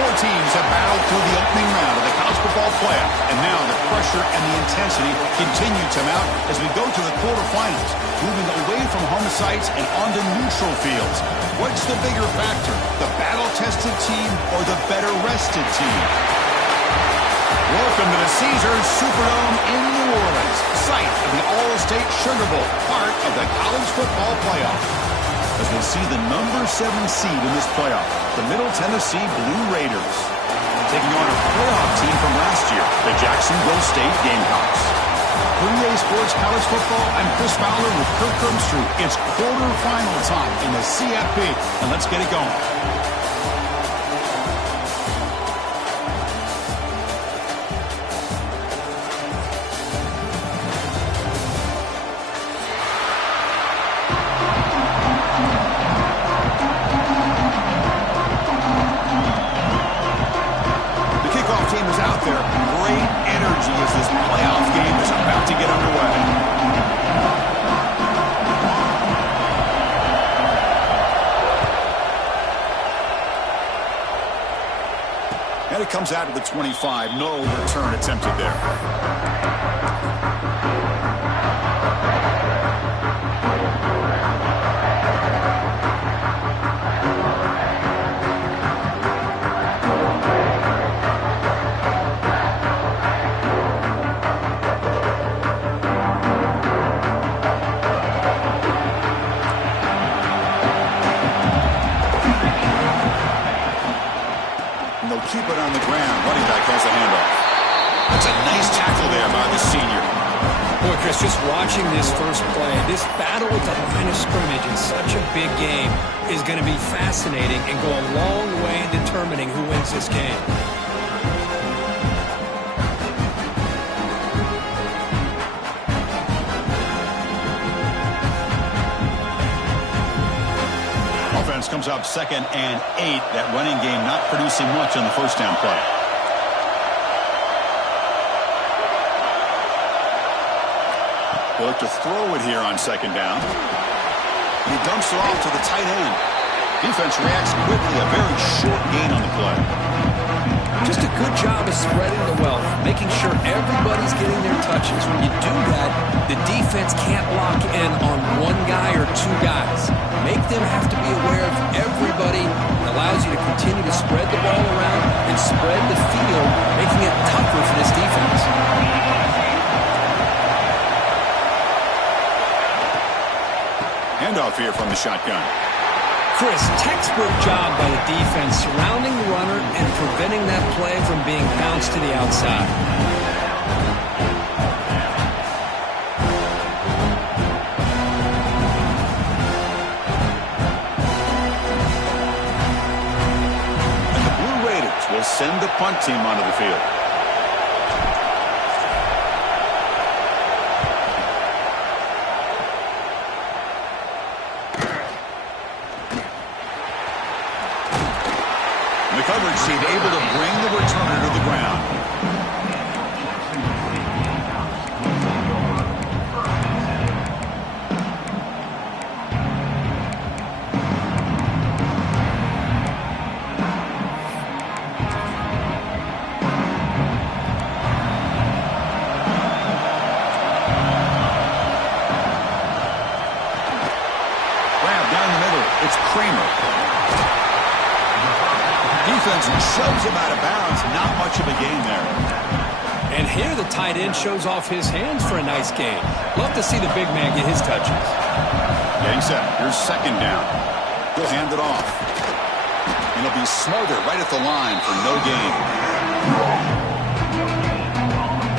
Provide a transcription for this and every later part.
Four teams have battled through the opening round of the college football playoff, and now the pressure and the intensity continue to mount as we go to the quarterfinals, moving away from home sites and onto neutral fields. What's the bigger factor, the battle-tested team or the better-rested team? Welcome to the Caesars Superdome in New Orleans, site of the All-State Sugar Bowl, part of the college football playoff. As we see the number 7 seed in this playoff, the Middle Tennessee Blue Raiders, taking on a playoff team from last year, the Jacksonville State Gamecocks. For EA Sports College Football, I'm Chris Fowler with Kirk Herbstreit. It's quarterfinal time in the CFP, and let's get it going. Comes out of the 25. No return attempted there. Keep it on the ground. Running back has the handoff. That's a nice tackle there by the senior. Boy, Chris, just watching this first play, this battle at the line of scrimmage in such a big game is going to be fascinating and go a long way in determining who wins this game. Comes up 2nd and 8. That running game not producing much on the first down play. They look to throw it here on 2nd down. He dumps it off to the tight end. Defense reacts quickly. A very short gain on the play. Just a good job of spreading the wealth, making sure everybody's getting their touches. When you do that, the defense can't lock in on one guy or two guys. Make them have to be aware of everybody. It allows you to continue to spread the ball around and spread the field, making it tougher for this defense. Handoff here from the shotgun. Chris, textbook job by the defense surrounding the runner and preventing that play from being bounced to the outside. And the Blue Raiders will send the punt team onto the field. Coverage team able to bring the returner to the ground. Grab down the middle. It's Kramer. Defense shoves him out of bounds. Not much of a gain there. And here the tight end shows off his hands for a nice gain. Love to see the big man get his touches. Getting set. Here's 2nd down. He'll hand it off. And he'll be smothered right at the line for no gain.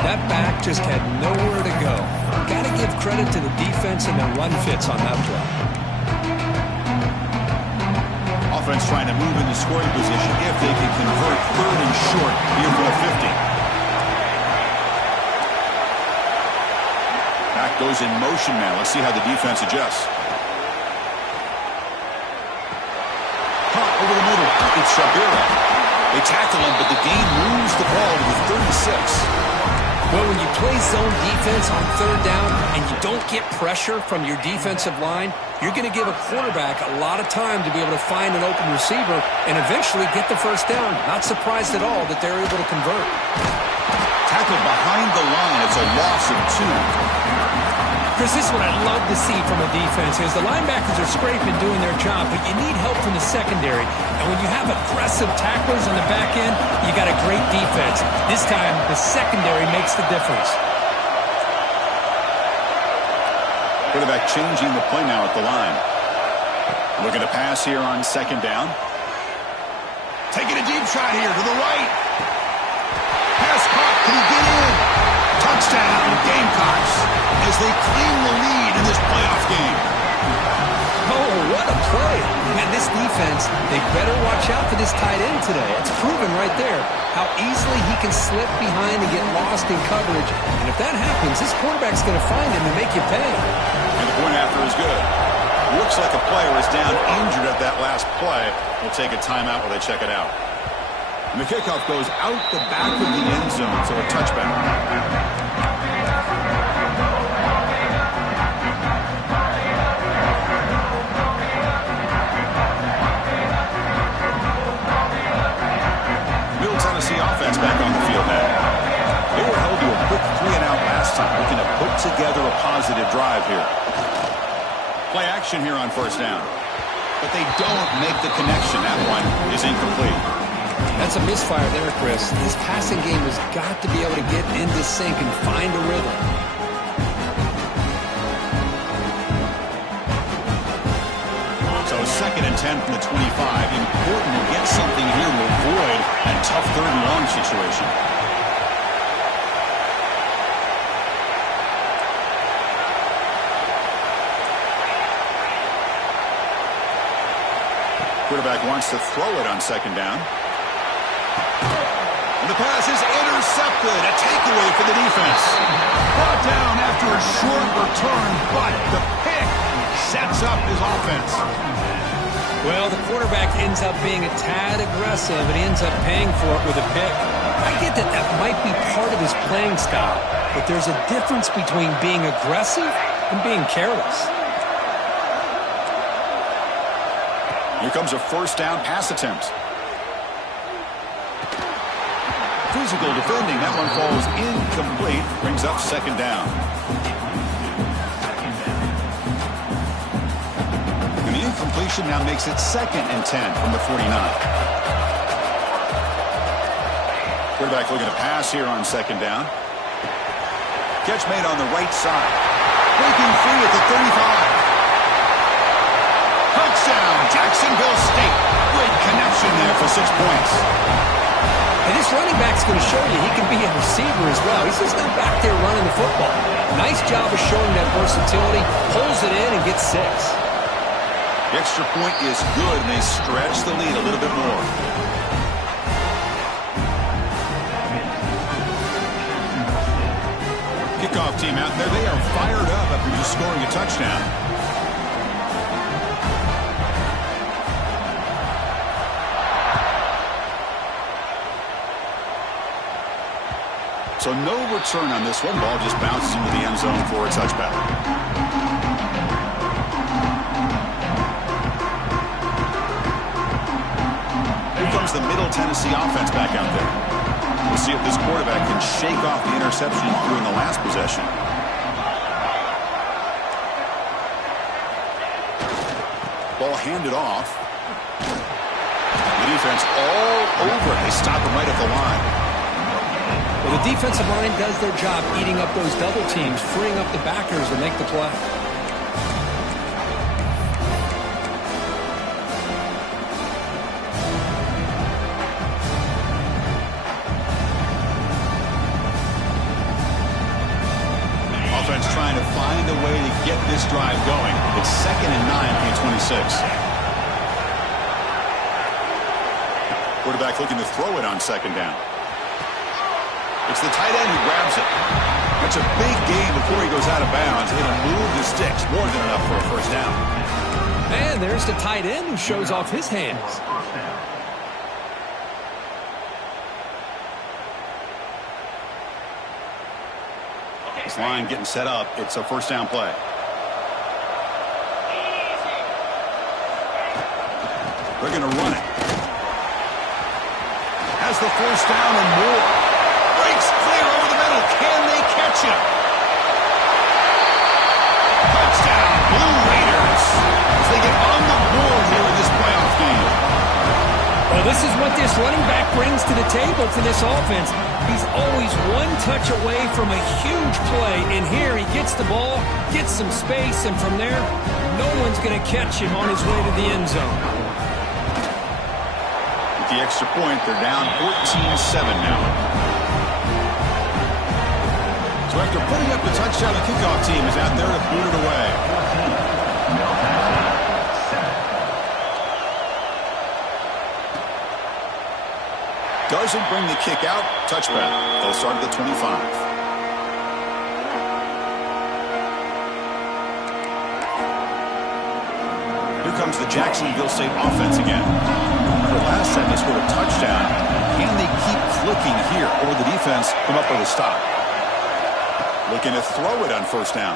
That back just had nowhere to go. Got to give credit to the defense and their run fits on that play. Offense trying to move into scoring position if they can convert 3rd and short here for the 50. Back goes in motion now. Let's see how the defense adjusts. Caught over the middle. It's Shabira. They tackle him, but the gain moves the ball to the 36. Well, when you play zone defense on third down and you don't get pressure from your defensive line, you're going to give a quarterback a lot of time to be able to find an open receiver and eventually get the first down. Not surprised at all that they're able to convert. Tackled behind the line. It's a loss of 2. Chris, this is what I love to see from a defense is the linebackers are scraping doing their job, but you need help from the secondary. And when you have aggressive tacklers on the back end, you got a great defense. This time, the secondary makes the difference. Quarterback changing the play now at the line. Looking to pass here on second down. Taking a deep shot here to the right. Pass caught. Can he get in? Touchdown, Gamecocks, as they claim the lead in this playoff game. Oh, what a play. Man, this defense, they better watch out for this tight end today. It's proven right there how easily he can slip behind and get lost in coverage. And if that happens, this quarterback's going to find him and make you pay. And the point after is good. Looks like a player is down injured at that last play. We'll take a timeout while they check it out. And the kickoff goes out the back of the end zone, so a touchback. Middle Tennessee offense back on the field now. They were held to a quick 3-and-out last time, looking to put together a positive drive here. Play action here on first down. But they don't make the connection. That one is incomplete. That's a misfire there, Chris. This passing game has got to be able to get into sync and find a rhythm. So 2nd and 10 from the 25. Important to get something here to avoid a tough 3rd and long situation. Quarterback wants to throw it on second down. And the pass is intercepted. A takeaway for the defense. Brought down after a short return, but the pick sets up his offense. Well, the quarterback ends up being a tad aggressive, and he ends up paying for it with a pick. I get that that might be part of his playing style, but there's a difference between being aggressive and being careless. Here comes a first down pass attempt. Physical defending. That one falls incomplete. Brings up second down. And the incompletion now makes it 2nd and 10 from the 49. Quarterback looking to pass here on second down. Catch made on the right side. Breaking free at the 35. Touchdown, Jacksonville State. Great connection there for 6 points. And this running back's going to show you he can be a receiver as well. He's just not back there running the football. Nice job of showing that versatility. Pulls it in and gets 6. The extra point is good, and they stretch the lead a little bit more. Kickoff team out there. They are fired up after just scoring a touchdown. So no return on this one. Ball just bounces into the end zone for a touchback. Here comes the Middle Tennessee offense back out there. We'll see if this quarterback can shake off the interception he threw in the last possession. Ball handed off. The defense all over it. They stop him right at the line. Well, the defensive line does their job eating up those double teams, freeing up the backers to make the play. Offense trying to find a way to get this drive going. It's 2nd and 9 from the 26. Quarterback looking to throw it on second down. It's the tight end who grabs it. That's a big gain before he goes out of bounds. It'll move the sticks more than enough for a first down. And there's the tight end who shows off his hands. This line getting set up. It's a first down play. They're going to run it. Has the first down and more. Breaks clear over the middle. Can they catch him? Touchdown, Blue Raiders, as they get on the board here in this playoff game. Well, this is what this running back brings to the table for this offense. He's always one touch away from a huge play, and here he gets the ball, gets some space, and from there, no one's going to catch him on his way to the end zone. With the extra point, they're down 14-7 now. So after putting up the touchdown, the kickoff team is out there to boot it away. Doesn't bring the kick out. Touchback. They'll start at the 25. Here comes the Jacksonville State offense again. The last time they scored a touchdown. Can they keep clicking here, or the defense come up with a stop? Looking to throw it on first down.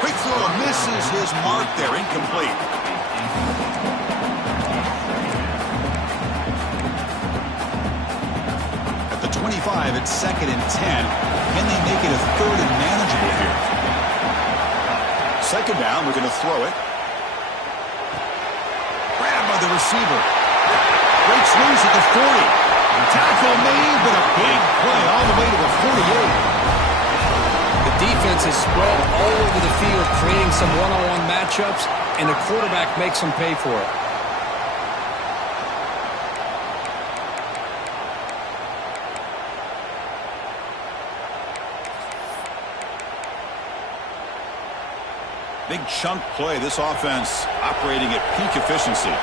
Quick throw, misses his mark there. Incomplete. At the 25, it's 2nd and 10. Can they make it a 3rd and manageable here? 2nd down, we're going to throw it. Grabbed by the receiver. Breaks loose at the 40. Tackle made, but a big play all the way to the 48. Defense is spread all over the field, creating some one-on-one matchups, and the quarterback makes them pay for it. Big chunk play. This offense operating at peak efficiency.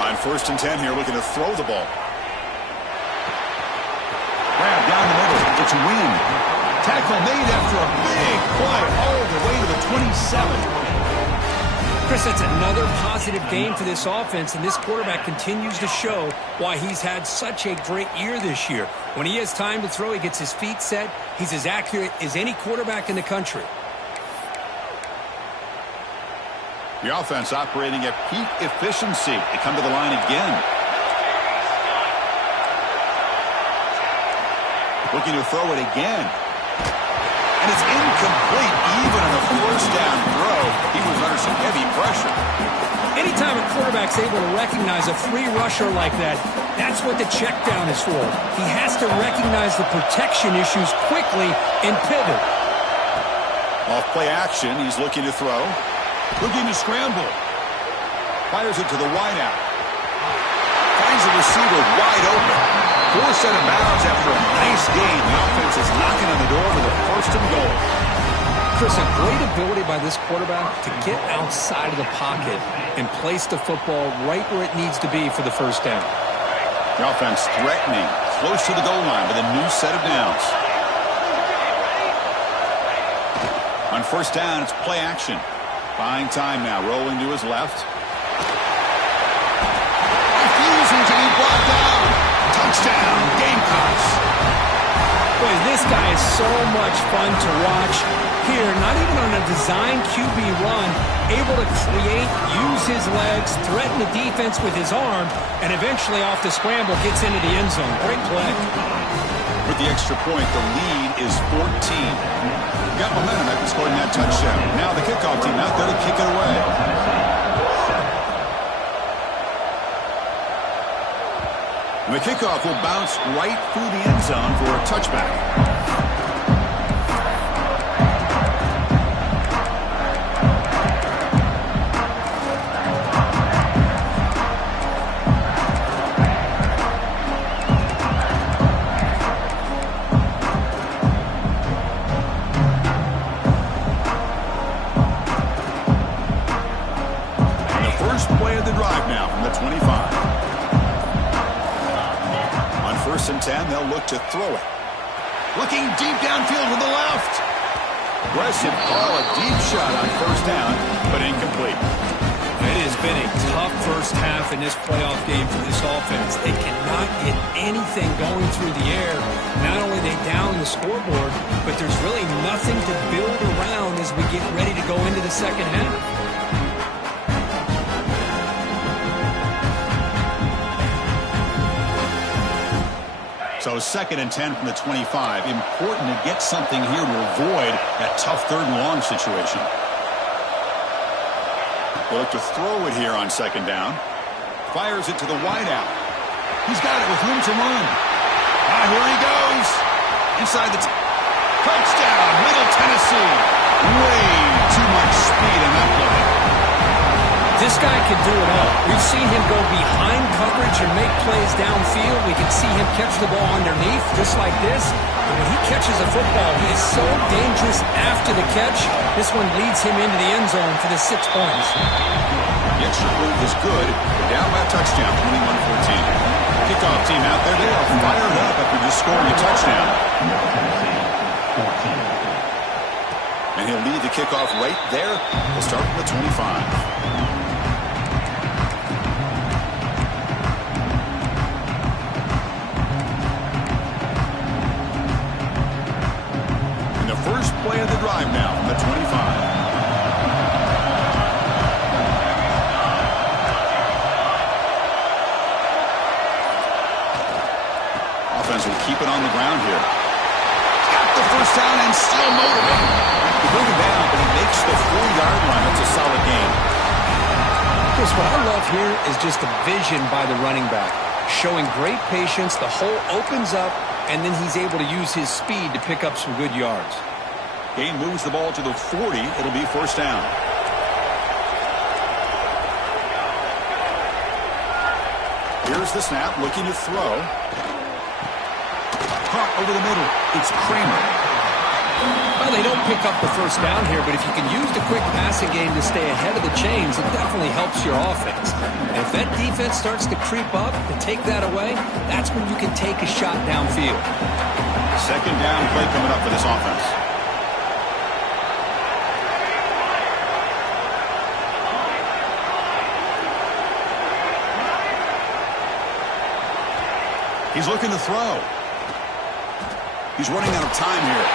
On 1st and 10 here, looking to throw the ball. Grab down the middle. It's Wynn. Tackle made after a big play all the way to the 27. Chris, that's another positive game for this offense, and this quarterback continues to show why he's had such a great year this year. When he has time to throw, he gets his feet set. He's as accurate as any quarterback in the country. The offense operating at peak efficiency. They come to the line again. Looking to throw it again. And it's incomplete. Even on a first down throw, he was under some heavy pressure. Anytime a quarterback's able to recognize a free rusher like that, that's what the check down is for. He has to recognize the protection issues quickly and pivot. Off play action, he's looking to throw. Looking to scramble. Fires it to the wideout. Finds the receiver wide open. Forced out of bounds after a nice gain. The offense is knocking on the door with a 1st and goal. Chris, a great ability by this quarterback to get outside of the pocket and place the football right where it needs to be for the 1st down. The offense threatening, close to the goal line with a new set of downs. On 1st down, it's play action. Buying time now, rolling to his left. Refusing to be brought down. Touchdown, Gamecocks. Boy, this guy is so much fun to watch. Here, not even on a design QB run, able to create, use his legs, threaten the defense with his arm, and eventually off the scramble gets into the end zone. Great play. With the extra point, the lead is 14. Got momentum after scoring that touchdown. Now the kickoff team out there to kick it away. And the kickoff will bounce right through the end zone for a touchback. And the first play of the drive now from the 25. 1st and 10, they'll look to throw it. Looking deep downfield to the left. Aggressive call, a deep shot on 1st down, but incomplete. It has been a tough first half in this playoff game for this offense. They cannot get anything going through the air. Not only are they down the scoreboard, but there's really nothing to build around as we get ready to go into the second half. So 2nd and 10 from the 25. Important to get something here to avoid that tough 3rd and long situation. They look to throw it here on 2nd down. Fires it to the wideout. He's got it with room to run. Here he goes. Inside the touchdown, Middle Tennessee. Way too much speed in that play. This guy can do it all. We've seen him go behind coverage and make plays downfield. We can see him catch the ball underneath, just like this. And when he catches a football, he is so dangerous after the catch. This one leads him into the end zone for the 6 points. The extra move is good. Down by a touchdown, 21-14. Kickoff team out there. They are fired up after just scoring a touchdown. And he'll lead the kickoff right there. We'll start from the 25. First play of the drive now from the 25. Offense will keep it on the ground here. Got the first down and still motivated. He bring him down, but he makes the 4-yard line. That's a solid gain. Chris, what I love here is just the vision by the running back. Showing great patience, the hole opens up, and then he's able to use his speed to pick up some good yards. Gain moves the ball to the 40. It'll be first down. Here's the snap, looking to throw. Caught over the middle. It's Kramer. Well, they don't pick up the first down here, but if you can use the quick passing game to stay ahead of the chains, it definitely helps your offense. And if that defense starts to creep up and take that away, that's when you can take a shot downfield. 2nd down play coming up for this offense. He's looking to throw. He's running out of time here.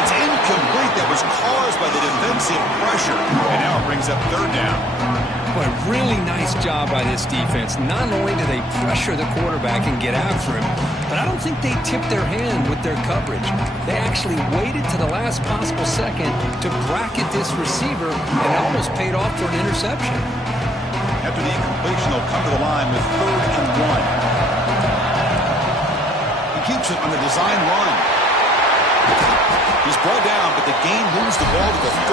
It's incomplete. That was caused by the defensive pressure. And now it brings up 3rd down. Boy, really nice job by this defense. Not only do they pressure the quarterback and get after him, but I don't think they tipped their hand with their coverage. They actually waited to the last possible second to bracket this receiver, and it almost paid off for an interception. After the incompletion, they'll come to the line with 3rd and 1. Keeps it on the design run. He's brought down, but the gain moves the ball to the 39.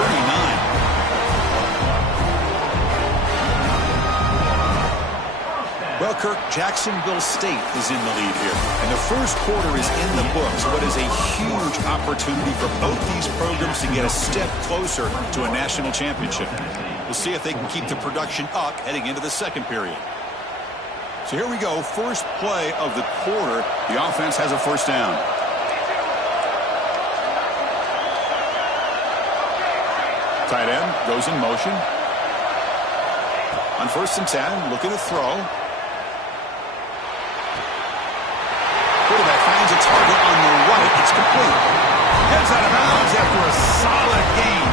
Well, Kirk, Jacksonville State is in the lead here. And the first quarter is in the books. What is a huge opportunity for both these programs to get a step closer to a national championship. We'll see if they can keep the production up heading into the second period. So here we go, first play of the quarter. The offense has a first down. Tight end goes in motion. On 1st and 10, looking to throw. Quarterback finds a target on the right. It's complete. Heads out of bounds after a solid gain.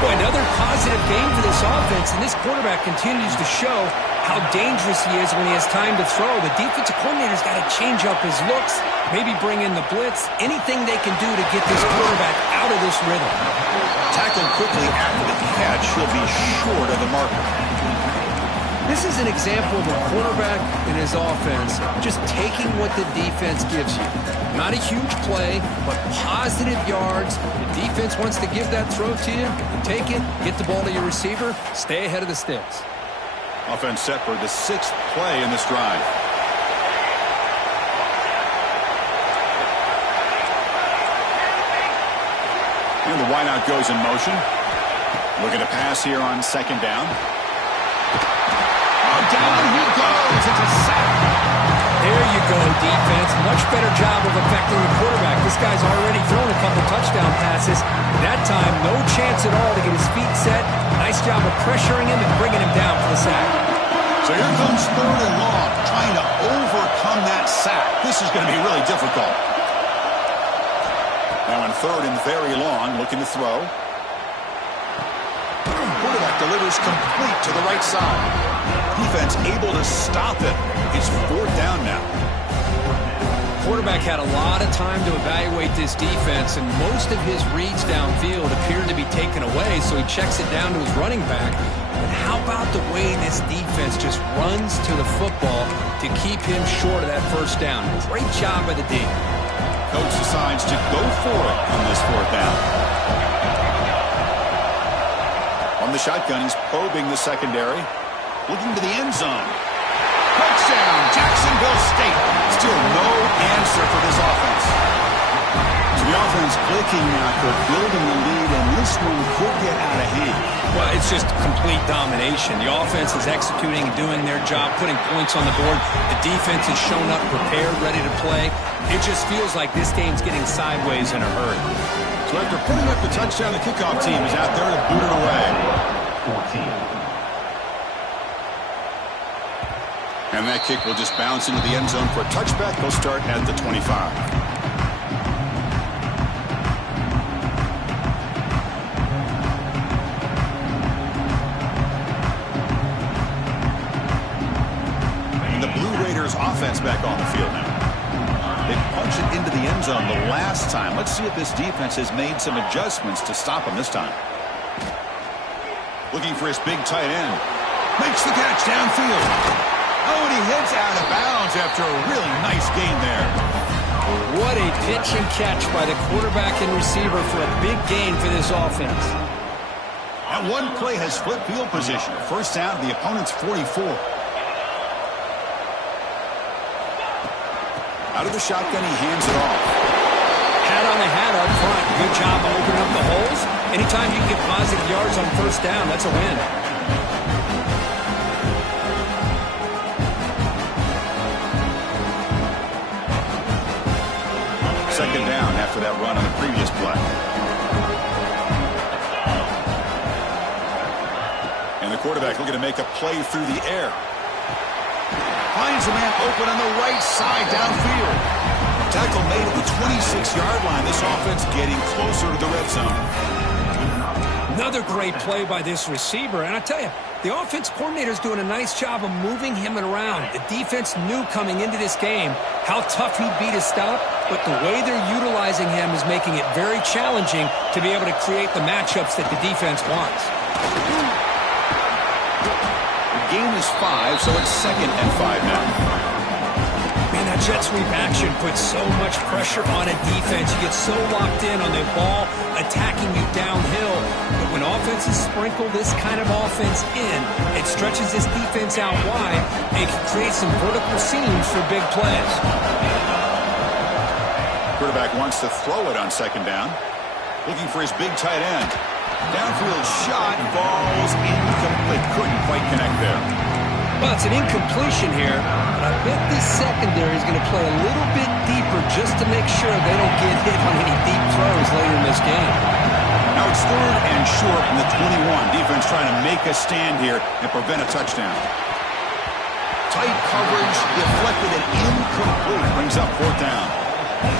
Boy, another positive game for this offense, and this quarterback continues to show how dangerous he is when he has time to throw. The defensive coordinator's got to change up his looks, maybe bring in the blitz, anything they can do to get this quarterback out of this rhythm. Tackled quickly after the catch, he'll be short of the marker. This is an example of a quarterback and his offense just taking what the defense gives you. Not a huge play, but positive yards. The defense wants to give that throw to you. You take it, get the ball to your receiver, stay ahead of the sticks. Offense set for the 6th play in this drive. And the wideout goes in motion. Looking to pass here on 2nd down. Oh, down he goes. It's a sack. There you go, defense. Much better job of affecting the quarterback. This guy's already thrown a couple touchdown passes. That time, no chance at all to get his feet set. Nice job of pressuring him and bringing him down for the sack. So here comes 3rd and long, trying to overcome that sack. This is going to be really difficult. Now on 3rd and very long, looking to throw. Quarterback delivers complete to the right side. Defense able to stop it. It's 4th down now. Quarterback had a lot of time to evaluate this defense, and most of his reads downfield appeared to be taken away, so he checks it down to his running back. But how about the way this defense just runs to the football to keep him short of that 1st down? Great job by the D. Coach decides to go for it on this 4th down. On the shotgun, he's probing the secondary. Looking to the end zone. Touchdown, Jacksonville State. Still no answer for this offense. So the offense clicking now, building the lead, and this one could get out of hand. Well, it's just complete domination. The offense is executing and doing their job, putting points on the board. The defense is shown up, prepared, ready to play. It just feels like this game's getting sideways in a hurry. So after putting up the touchdown, the kickoff team is out there to boot it away. 14. And that kick will just bounce into the end zone for a touchback. They'll start at the 25. And the Blue Raiders offense back on the field now. They punch it into the end zone the last time. Let's see if this defense has made some adjustments to stop them this time. Looking for his big tight end. Makes the catch downfield. Oh, and he heads out of bounds after a really nice gain there. What a pitch and catch by the quarterback and receiver for a big gain for this offense. And one play has flipped field position. 1st down to the opponent's 44. Out of the shotgun, he hands it off. Hat on the hat up front. Good job of opening up the holes. Anytime you can get positive yards on 1st down, that's a win. 2nd down after that run on the previous play. And the quarterback looking to make a play through the air. Finds a man open on the right side downfield. Tackle made at the 26-yard line. This offense getting closer to the red zone. Another great play by this receiver. And I tell you, the offense coordinator is doing a nice job of moving him around. The defense knew coming into this game how tough he'd be to stop, but the way they're utilizing him is making it very challenging to be able to create the matchups that the defense wants. The gain is 5, so it's 2nd and 5 now. Man, that jet sweep action puts so much pressure on a defense. You get so locked in on the ball attacking you downhill. But when offenses sprinkle this kind of offense in, it stretches this defense out wide and can create some vertical seams for big plays. Quarterback wants to throw it on 2nd down. Looking for his big tight end. Downfield shot, falls incomplete. Couldn't quite connect there. Well, it's an incompletion here, but I bet this secondary is going to play a little bit deeper just to make sure they don't get hit on any deep throws later in this game. Now it's 3rd and short from the 21. Defense trying to make a stand here and prevent a touchdown. Tight coverage, deflected and incomplete. Brings up 4th down.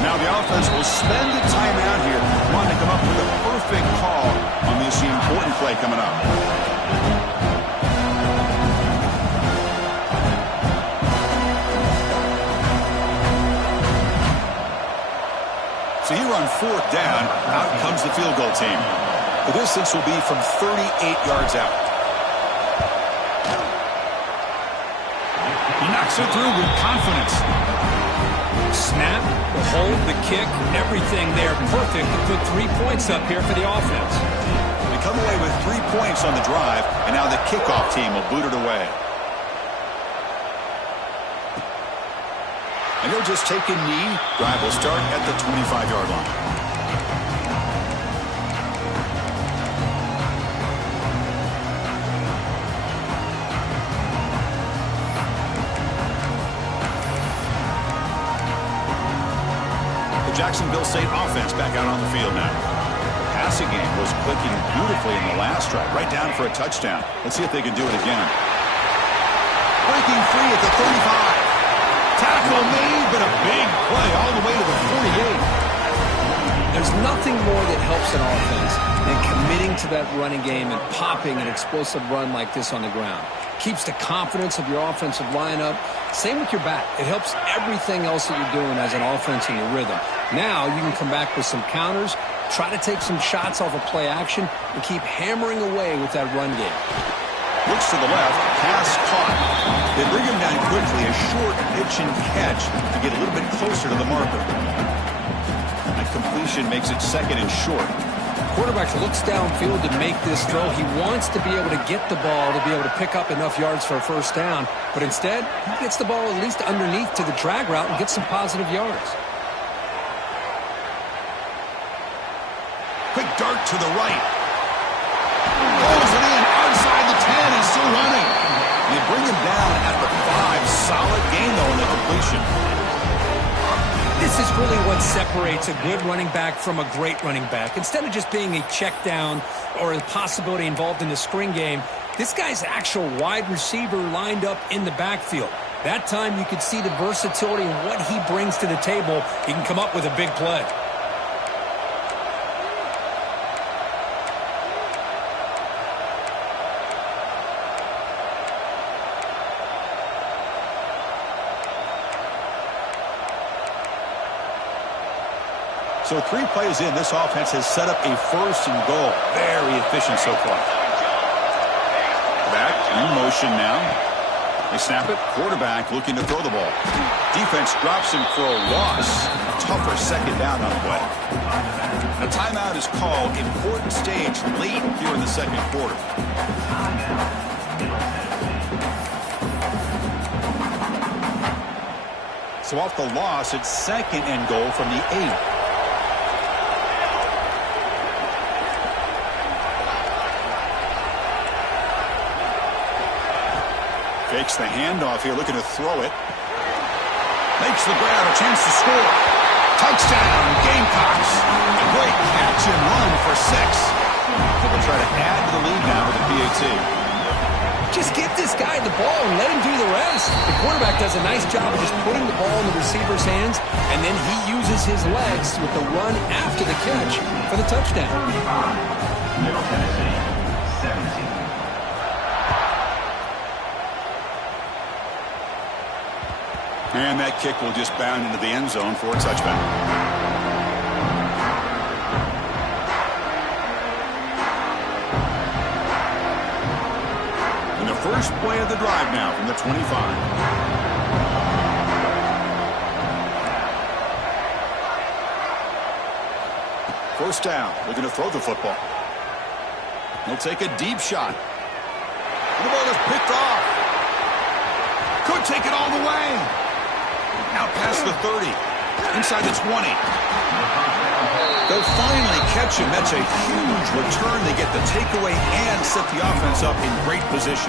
Now the offense will spend the timeout here, wanting to come up with a perfect call on this important play coming up. So here on 4th down, out comes the field goal team. The distance will be from 38 yards out. He knocks it through with confidence. Snap, the hold, the kick, everything there perfect to put 3 points up here for the offense. They come away with 3 points on the drive, and now the kickoff team will boot it away. And he'll just take a knee. Drive will start at the 25-yard line. The Jacksonville State offense back out on the field now. Passing game was clicking beautifully in the last drive, right down for a touchdown. Let's see if they can do it again. Breaking free at the 35. Tackle made, but a big play all the way to the 48. There's nothing more that helps an offense than committing to that running game and popping an explosive run like this on the ground. Keeps the confidence of your offensive lineup. Same with your back. It helps everything else that you're doing as an offense in your rhythm. Now you can come back with some counters, try to take some shots off of play action, and keep hammering away with that run game. Looks to the left, pass caught. They bring him down quickly, a short pitch and catch to get a little bit closer to the marker. That completion makes it second and short. Quarterback looks downfield to make this throw. He wants to be able to get the ball to be able to pick up enough yards for a first down, but instead, he gets the ball at least underneath to the drag route and gets some positive yards. Quick dart to the right. Pulls it in outside the 10 and still running. They bring him down at the 5. Solid gain, though, in the completion. This is really what separates a good running back from a great running back. Instead of just being a check down or a possibility involved in the screen game, this guy's actual wide receiver lined up in the backfield. That time you could see the versatility and what he brings to the table. He can come up with a big play. So 3 plays in, this offense has set up a first and goal. Very efficient so far. Back in motion now. They snap it. Quarterback looking to throw the ball. Defense drops him for a loss. A tougher second down on the way. A timeout is called. Important stage late here in the second quarter. So off the loss, it's second and goal from the 8. Fakes the handoff here, looking to throw it. Makes the grab, a chance to score. Touchdown, Gamecocks. A great catch and run for 6. They'll try to add to the lead now with the PAT. Just get this guy the ball and let him do the rest. The quarterback does a nice job of just putting the ball in the receiver's hands, and then he uses his legs with the run after the catch for the touchdown. Middle Tennessee, 17. And that kick will just bound into the end zone for a touchback. And the first play of the drive now from the 25. First down, looking to throw the football. He'll take a deep shot. The ball is picked off. Could take it all the way. Out past the 30, inside the 20. They'll finally catch him. That's a huge return. They get the takeaway and set the offense up in great position.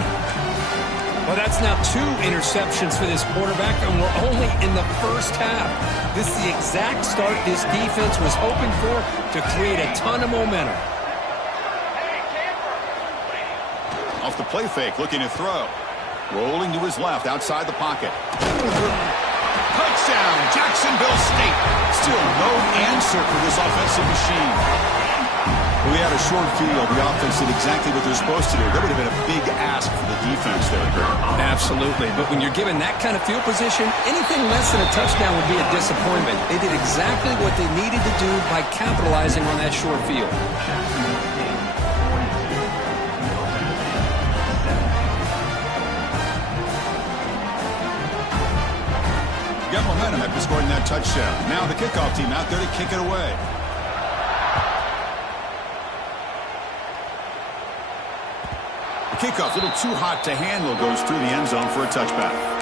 Well, that's now 2 interceptions for this quarterback, and we're only in the first half. This is the exact start this defense was hoping for to create a ton of momentum. Off the play fake, looking to throw. Rolling to his left, outside the pocket. Touchdown, Jacksonville State. Still no answer for this offensive machine. We had a short field. The offense did exactly what they're supposed to do. That would have been a big ask for the defense there. Absolutely. But when you're given that kind of field position, anything less than a touchdown would be a disappointment. They did exactly what they needed to do by capitalizing on that short field. Got momentum after scoring that touchdown. Now the kickoff team out there to kick it away. The kickoff, a little too hot to handle, goes through the end zone for a touchback.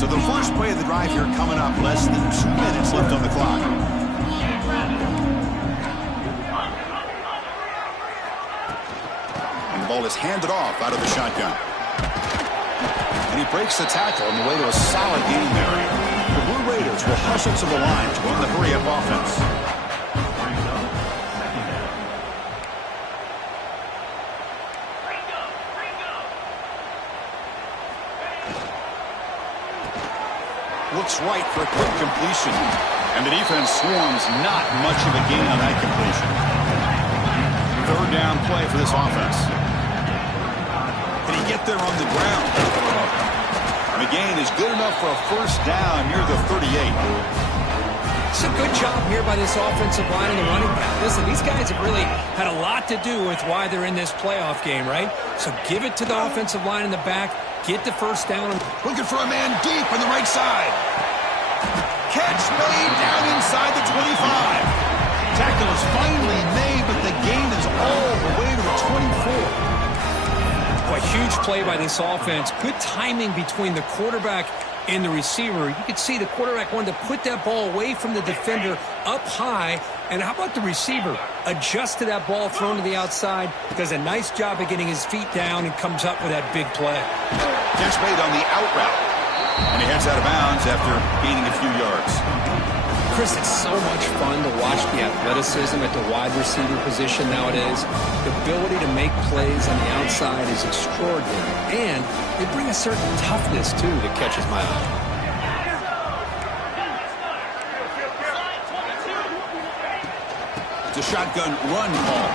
So the first play of the drive here coming up. Less than 2 minutes left on the clock. ball is handed off out of the shotgun. And he breaks the tackle on the way to a solid gain there. The Blue Raiders will hustle to the line to run the hurry-up offense. Looks right for a quick completion. And the defense swarms, not much of a gain on that completion. Third down play for this offense. Can he get there on the ground? The gain is good enough for a first down near the 38. It's a good job here by this offensive line and the running back. Listen, these guys have really had a lot to do with why they're in this playoff game, right? So give it to the offensive line in the back. Get the first down. Looking for a man deep on the right side. Catch made down inside the 25. Tackle is finally made, but the gain is all the way to the 24. A huge play by this offense. Good timing between the quarterback and the receiver. You could see the quarterback wanted to put that ball away from the defender up high. And how about the receiver? Adjusted that ball thrown to the outside. Does a nice job of getting his feet down and comes up with that big play. Catch made on the out route. And he heads out of bounds after gaining a few yards. Chris, it's so much fun to watch the athleticism at the wide receiver position nowadays. The ability to make plays on the outside is extraordinary. And they bring a certain toughness, too, that catches my eye. It's a shotgun run call.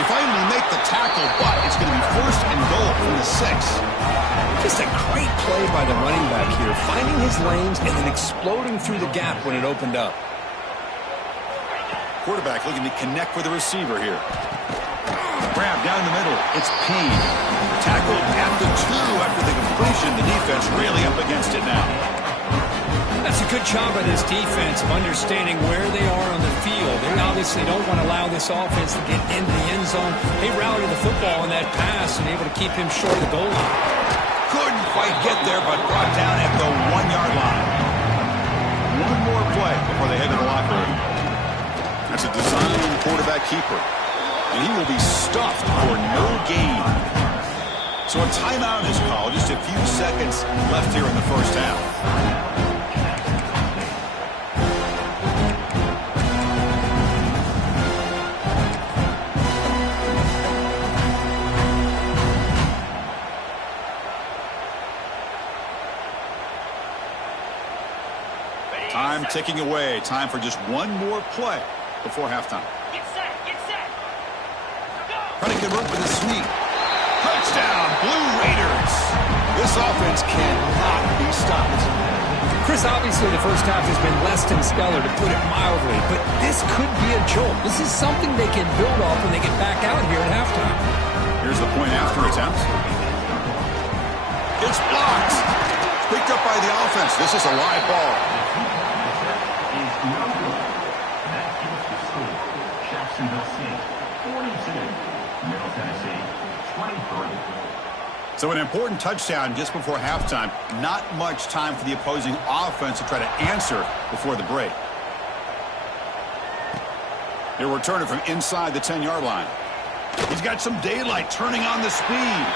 They finally make the tackle, but it's going to be first and goal from the 6. Just a great play by the running back here, finding his lanes and then exploding through the gap when it opened up. Quarterback looking to connect with the receiver here. Grab down the middle. It's Payne. Tackled at the 2 after the completion. The defense really up against it now. That's a good job by this defense of understanding where they are on the field. They obviously don't want to allow this offense to get into the end zone. They rallied the football on that pass and able to keep him short of the goal line. Couldn't quite get there, but brought down at the 1-yard line. One more play before they head to the locker room. That's a design quarterback keeper. And he will be stuffed for no gain. So a timeout is called. Just a few seconds left here in the first half. Time ticking away. Time for just one more play before halftime. Get set, get set. Go. Trying to convert with a sweep. Touchdown, Blue Raiders. This offense cannot be stopped. Chris, obviously the first half has been less than stellar, to put it mildly, but this could be a jolt. This is something they can build off when they get back out here at halftime. Here's the point after attempt. It's blocked. Picked up by the offense. This is a live ball. So an important touchdown just before halftime. Not much time for the opposing offense to try to answer before the break. They're returning from inside the 10-yard line. He's got some daylight turning on the speed.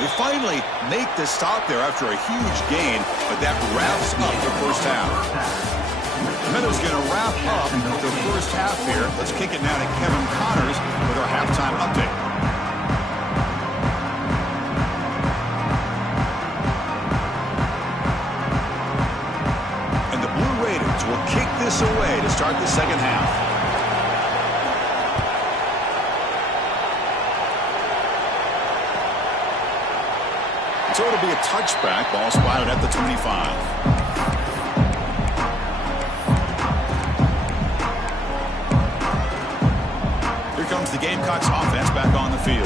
They finally make the stop there after a huge gain, but that wraps up the first half. The Meadows going to wrap up the first half here. Let's kick it now to Kevin Connors with our halftime update. And the Blue Raiders will kick this away to start the second half. So it'll be a touchback. Ball spotted at the 25. Comes the Gamecocks offense back on the field.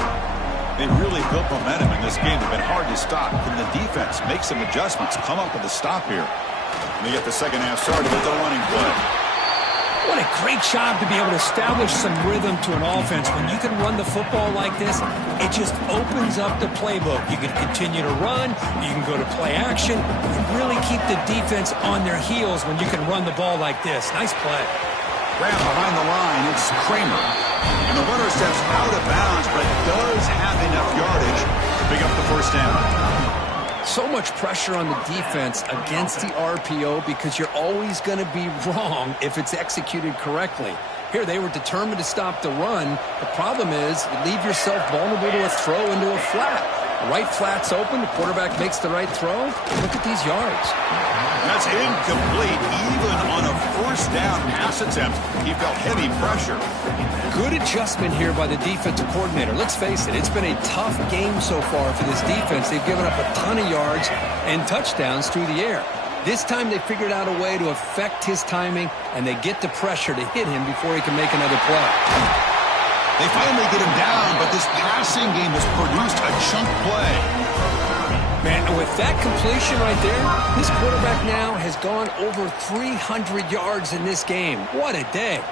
They really built momentum in this game. They've been hard to stop. Can the defense make some adjustments, come up with a stop here? And they get the second half started with the running play. What a great job to be able to establish some rhythm to an offense. When you can run the football like this, it just opens up the playbook. You can continue to run, you can go to play action, and really keep the defense on their heels when you can run the ball like this. Nice play. Grab behind the line. It's Kramer. And the runner steps out of bounds, but does have enough yardage to pick up the first down. So much pressure on the defense against the RPO because you're always going to be wrong if it's executed correctly. Here, they were determined to stop the run. The problem is you leave yourself vulnerable to a throw into a flat. The right flat's open. The quarterback makes the right throw. Look at these yards. That's incomplete. Even on a first down pass attempt, he felt heavy pressure. Good adjustment here by the defensive coordinator. Let's face it, it's been a tough game so far for this defense. They've given up a ton of yards and touchdowns through the air. This time they figured out a way to affect his timing, and they get the pressure to hit him before he can make another play. They finally get him down, but this passing game has produced a chunk play. Man, with that completion right there, this quarterback now has gone over 300 yards in this game. What a day.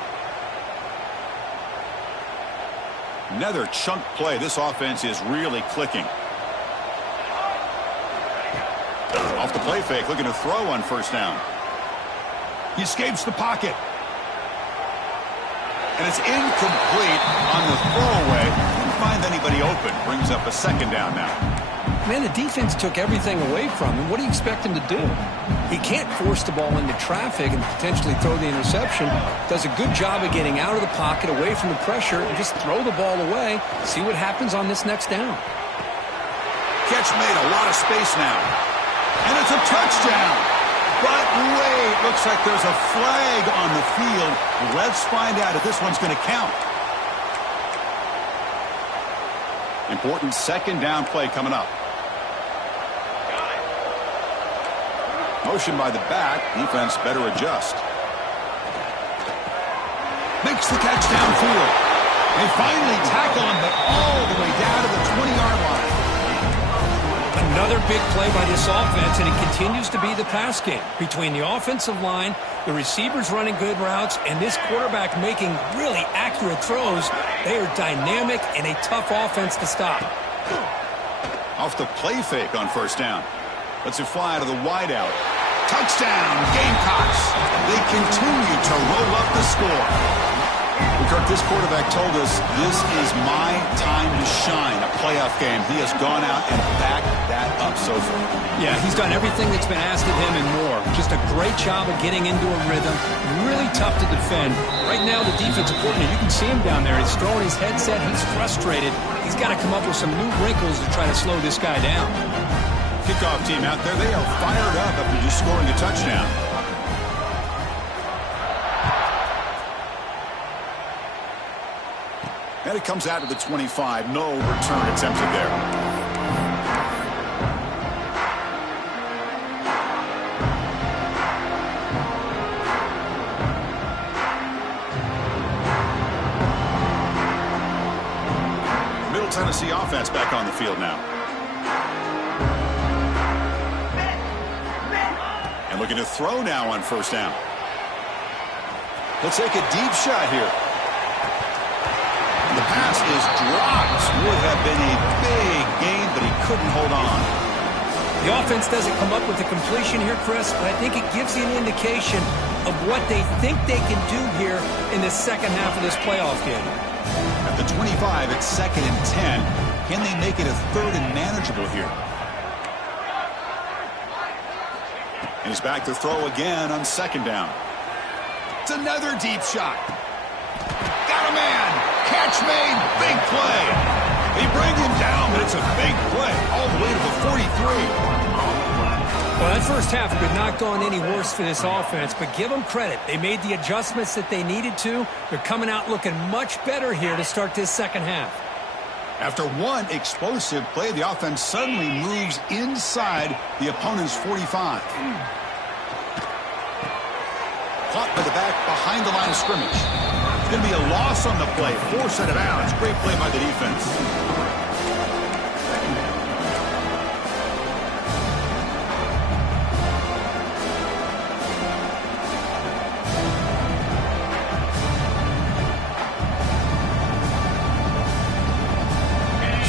Another chunk play. This offense is really clicking. Off the play fake, looking to throw on first down. He escapes the pocket. And it's incomplete on the throwaway. Didn't find anybody open. Brings up a second down now. Man, the defense took everything away from him. What do you expect him to do? He can't force the ball into traffic and potentially throw the interception. Does a good job of getting out of the pocket, away from the pressure, and just throw the ball away. See what happens on this next down. Catch made, a lot of space now. And it's a touchdown. But wait, looks like there's a flag on the field. Let's find out if this one's going to count. Important second down play coming up. Motion by the back. Defense better adjust. Makes the catch downfield. They finally tackle him, but all the way down to the 20-yard line. Another big play by this offense, and it continues to be the pass game. Between the offensive line, the receivers running good routes, and this quarterback making really accurate throws, they are dynamic and a tough offense to stop. Off the play fake on first down. Lets it fly to the wideout. Touchdown, Gamecocks. They continue to roll up the score. Kirk, this quarterback told us this is my time to shine, a playoff game. He has gone out and backed that up so far. Yeah, he's done everything that's been asked of him and more. Just a great job of getting into a rhythm. Really tough to defend. Right now, the defensive coordinator, you can see him down there. He's throwing his headset. He's frustrated. He's got to come up with some new wrinkles to try to slow this guy down. Kickoff team out there, they are fired up after just scoring a touchdown. And it comes out to the 25. No return attempted there. Middle Tennessee offense back on the field now. And looking to throw now on first down. He'll take a deep shot here. The pass is dropped. Would have been a big gain, but he couldn't hold on. The offense doesn't come up with the completion here, Chris, but I think it gives you an indication of what they think they can do here in the second half of this playoff game. At the 25, it's 2nd and 10. Can they make it a 3rd and manageable here? And he's back to throw again on 2nd down. It's another deep shot. Got a man. Catch made. Big play. They bring him down, but it's a big play all the way to the 43. Well, that first half could not have gone any worse for this offense, but give them credit. They made the adjustments that they needed to. They're coming out looking much better here to start this second half. After one explosive play, the offense suddenly moves inside the opponent's 45. Caught by the back behind the line of scrimmage. It's going to be a loss on the play. Force it out. It's a great play by the defense.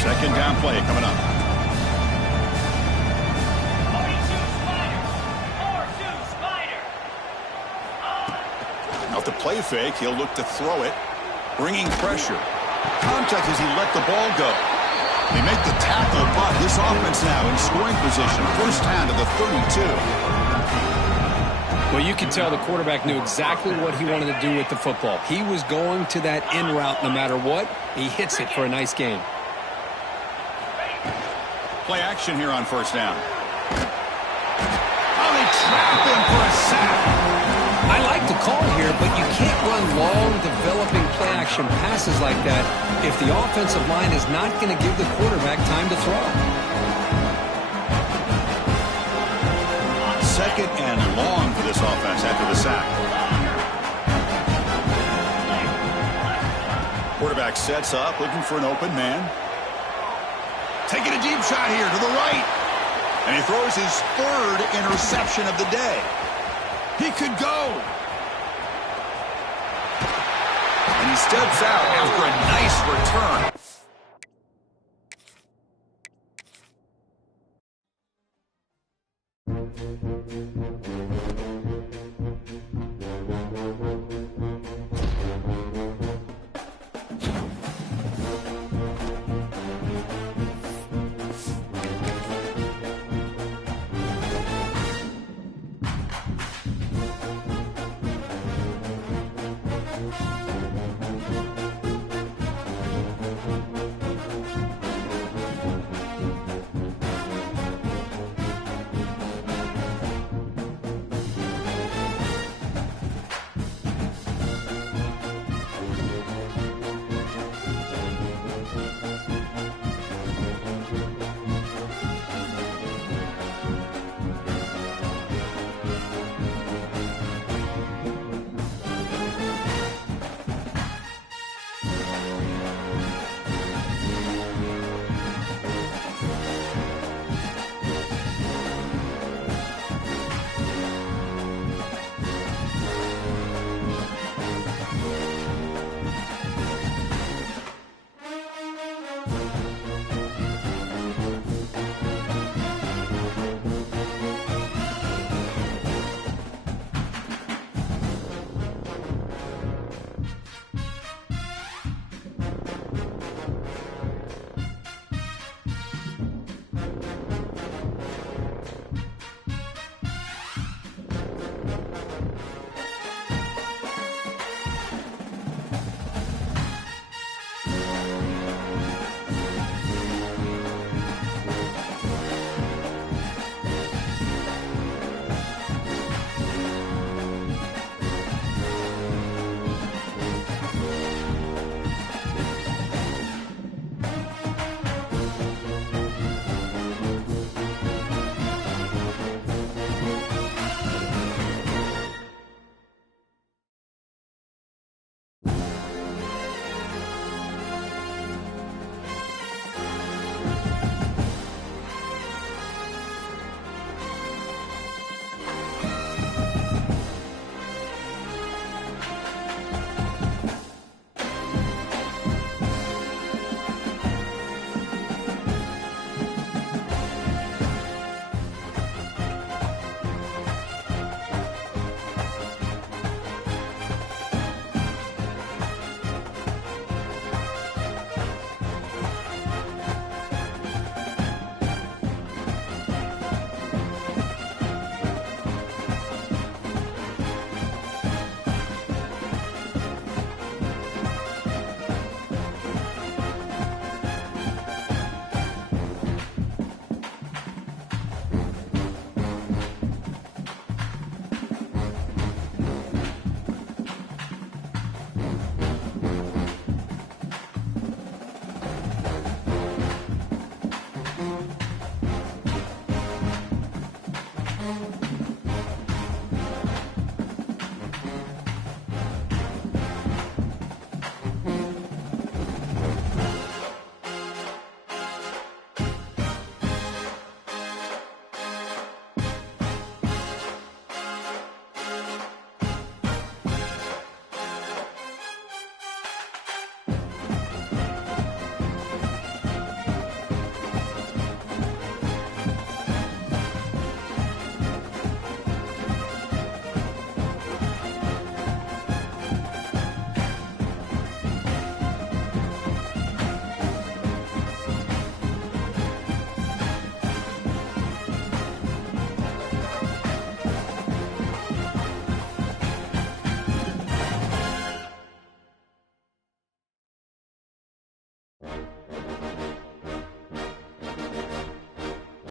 Second down play coming up. 42 Spider. 42 Spider. the play fake. He'll look to throw it. Bringing pressure. Contact as he let the ball go. They make the tackle, but this offense now in scoring position. First down to the 32. Well, you can tell the quarterback knew exactly what he wanted to do with the football. He was going to that in route no matter what. He hits it for a nice gain. Play action here on first down. Oh, they trap him for a sack. I like the call here, but you can't run long, developing play-action passes like that if the offensive line is not going to give the quarterback time to throw. Second and long for this offense after the sack. Quarterback sets up, looking for an open man. Taking a deep shot here to the right. And he throws his third interception of the day. He could go. And he steps out after a nice return.